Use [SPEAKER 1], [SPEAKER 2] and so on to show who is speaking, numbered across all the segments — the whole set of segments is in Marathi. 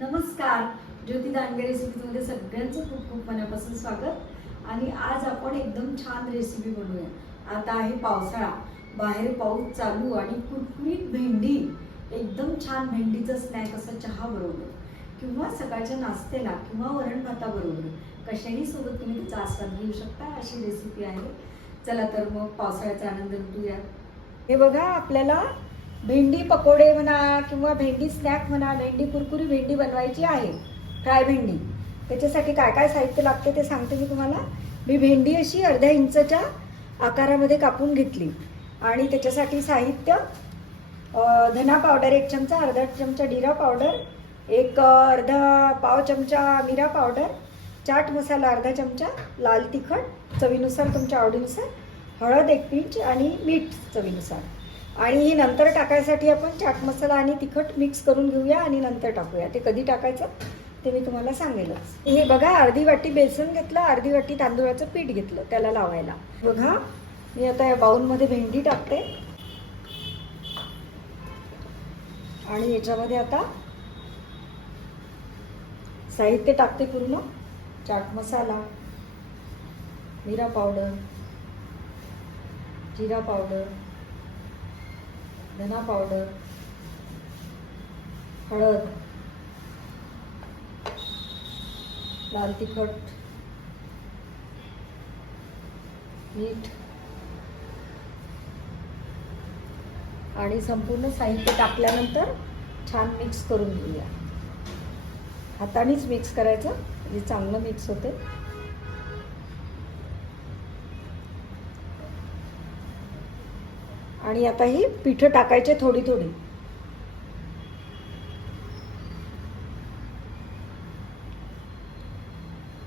[SPEAKER 1] नमस्कार. ज्योती दांडगे रेसिपीमध्ये सगळ्यांचं खूप खूप मनापासून स्वागत. आणि आज आपण एकदम छान रेसिपी बनवूया. आता आहे पावसाळा. बाहेर पाऊस चालू आणि कुरकुरीत भेंडी. एकदम छान भेंडीचं स्नॅक असं चहा बरोबर. किंवा सकाळच्या नाश्त्याला किंवा वरण भाताबरोबर कशाही सोबत तुम्ही त्याचा आस्वाद घेऊ शकता अशी रेसिपी आहे. चला तर मग पावसाळ्याचा आनंद लुटूया. हे बघा आपल्याला भेंडी पकोडे म्हणा किंवा भेंडी स्नॅक म्हणा भेंडी कुरकुरी भेंडी बनवायची आहे फ्राय भेंडी. त्याच्यासाठी काय काय साहित्य लागते ते सांगते मी तुम्हाला. मी भेंडी अशी अर्ध्या इंचच्या आकारामध्ये कापून घेतली. आणि त्याच्यासाठी साहित्य धना पावडर एक चमचा अर्धा चमचा जिरा पावडर एक अर्धा पाव चमचा मिरा पावडर चाट मसाला अर्धा चमचा लाल तिखट चवीनुसार तुमच्या आवडीनुसार हळद एक पिंच आणि मीठ चवीनुसार. आणि हे नंतर टाकायसाठी आपण चाट मसाला आणि तिखट मिक्स करून घेऊया आणि नंतर टाकूया. ते कधी टाकायचं ते मी तुम्हाला सांगेलच. हे बघा अर्धी वाटी बेसन घेतलं अर्धी वाटी तांदूळाचं पीठ घेतलं त्याला लावायला. बघा मी आता या बाऊलमध्ये भेंडी टाकते. आणि याच्यामध्ये आता साहित्य टाकते पूर्ण. चाट मसाला मिरा पावडर जिरा पावडर धना पावडर हळद लाल तिखट मीठ आणि संपूर्ण साहित्य टाकल्यानंतर छान मिक्स करून घेऊया. हातानेच मिक्स करायचं म्हणजे चांगलं मिक्स होते. आणि आता ही पिठं टाकायचे थोडी थोडी.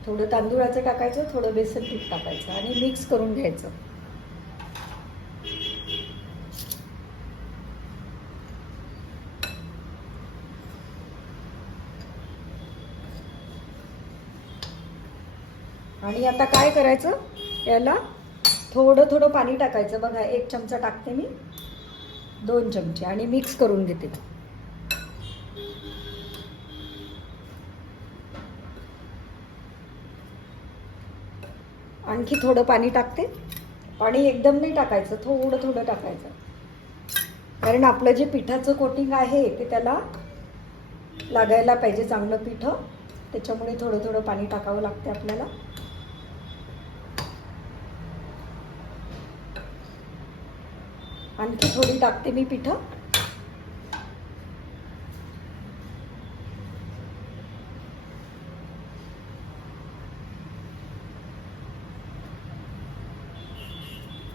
[SPEAKER 1] थोडं तांदूळाचं टाकायचं थोडं बेसन पीठ टाकायचं आणि मिक्स करून घ्यायचं. आणि आता काय करायचं? याला थोडं थोडं पाणी टाकायचं. बघा एक चमचा टाकते मी. दोन चमचे. आणि मिक्स करून घेते. आणखी थोडं पाणी टाकते. पाणी एकदम नाही टाकायचं. थोडं थोडं टाकायचं. कारण आपलं जे पिठाचं कोटिंग आहे ते त्याला लागायला पाहिजे चांगलं पिठं. त्याच्यामुळे थोडं थोडं पाणी टाकावं लागते आपल्याला. आणखी थोडी टाकते मी पिठं.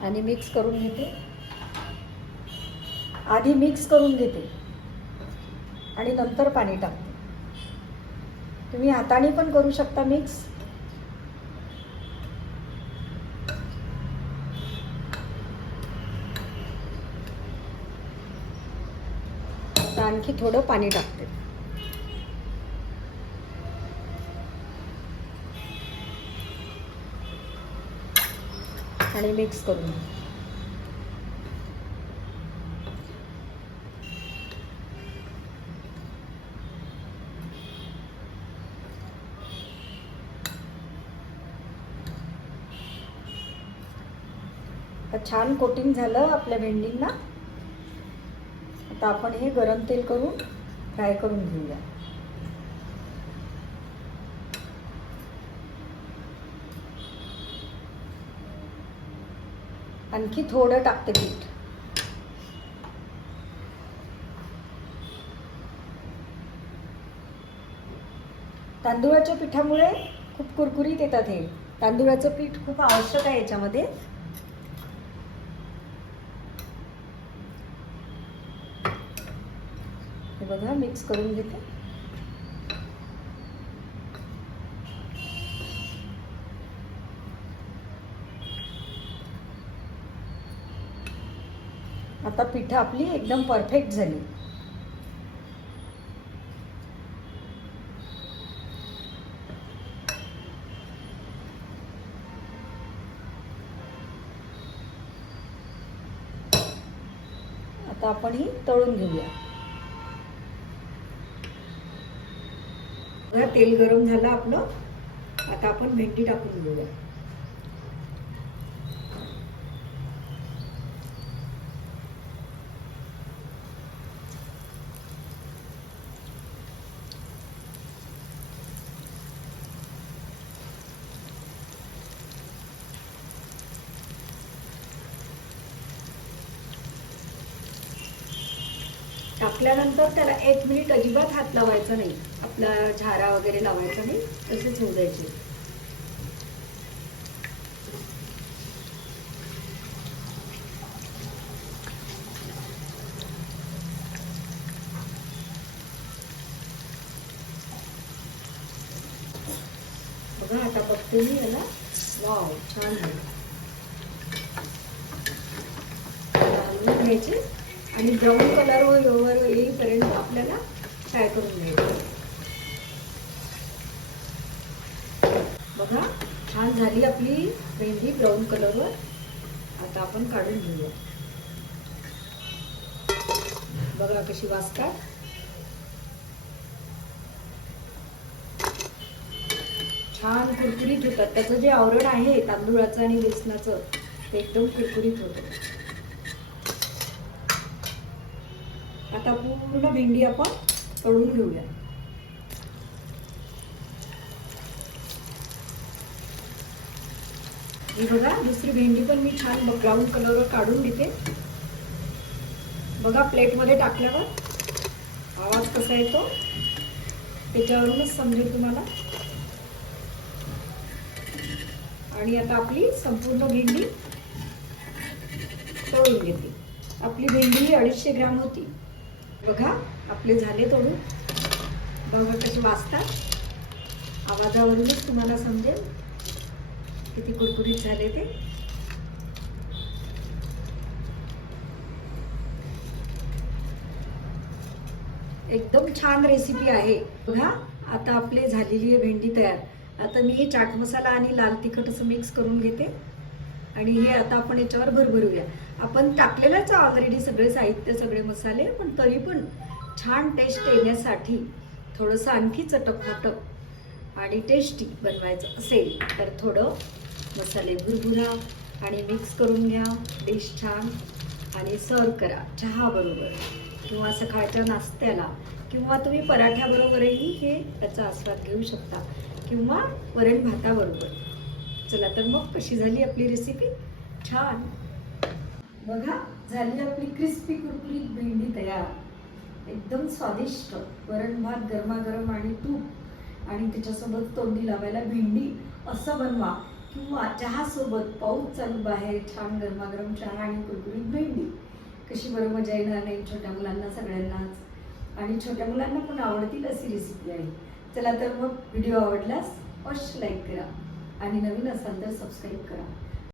[SPEAKER 1] आणि मिक्स करून घेते. आधी मिक्स करून घेते. आणि नंतर पाणी टाकते. तुम्ही हाताने पण करू शकता मिक्स आता आणखी थोडं पाणी टाकते. आणि मिक्स करून. छान कोटिंग झालं आपल्या भेंडींना. आता आपण हे गरम तेल करून फ्राय करून घेऊया. आणखी थोडं टाकते पीठ. तांदुळाच्या पिठामुळे खूप कुरकुरीत येतात हे. तांदुळाचं पीठ खूप आवश्यक आहे याच्यामध्ये. हे बघा मिक्स करून घेते. आता पिठं आपली एकदम परफेक्ट झाली. आता आपण ही तळून घेऊया. तेल गरम झालं आपलं. आता आपण भेंडी टाकून घेऊया. टाकल्यानंतर त्याला एक मिनिट अजिबात हात लावायचा नाही. आपला झारा वगैरे लावायचा नाही. तसेच होऊ द्यायचे. बघा आता बघते मी याला. वाव छान आहे. घ्यायचे. आणि ब्राऊन कलर वर येईपर्यंत आपल्याला फ्राय करून घ्यायचं? बघा छान झाली आपली मेहंदी ब्राऊन कलरवर आता आपण काढून घेऊया. बघा कशी वाजतात छान कुरकुरीत होतात. त्याचं जे आवरण आहे तांदूळाचं आणि बेसनाचं ते एकदम कुरकुरीत होतं. आता पूर्ण भेंडी आपण तळून घेऊया. ही बघा दुसरी भेंडी पण मी छान ब्राऊन कलरवर काढून घेते. बघा प्लेटमध्ये टाकल्यावर आवाज कसा येतो? त्याच्यावरूनच समजेल तुम्हाला. आणि आता आपली संपूर्ण भेंडी तळून घेते. आपली भेंडी ही अडीचशे ग्राम होती. बघा आपले झाले तोडून बघा कसे वाचतात आवाजावरूनच तुम्हाला समजेल किती कुरकुरीत झाले ते. एकदम छान रेसिपी आहे. बघा आता आपली झालेली आहे भेंडी तयार. आता मी हे चाट मसाला आणि लाल तिखट असं मिक्स करून घेते. आणि हे आता आपण याच्यावर भरभरूया. आपण टाकलेलंच ऑलरेडी सगळे साहित्य सगळे मसाले पण तरी पण छान टेस्ट येण्यासाठी थोडंसं आणखी चटक आणि टेस्टी बनवायचं असेल तर थोडं मसाले भुरभुरा आणि मिक्स करून घ्या. डिश छान आणि सर्व करा. चहाबरोबर किंवा सकाळच्या नाश्त्याला किंवा तुम्ही पराठ्याबरोबरही हे त्याचा आस्वाद घेऊ शकता. किंवा वरण भाताबरोबर. चला तर मग कशी झाली आपली रेसिपी छान. बघा झाली आपली क्रिस्पी कुरकुरीत भेंडी तयार. एकदम स्वादिष्ट. वरण भात गरमागरम आणि तूप. आणि त्याच्यासोबत तोंडी लावायला भेंडी. असं बनवा. किंवा चहासोबत पाऊस चालू बाहेर छान गरमागरम चहा आणि कुरकुरीत भेंडी. कशी बरं मजा येणार नाही छोट्या मुलांना सगळ्यांनाच. आणि छोट्या मुलांना पण आवडतील अशी रेसिपी आहे. चला तर मग व्हिडिओ आवडल्यास अवश्य लाईक करा. आणि नवीन असाल तर सबस्क्राईब करा.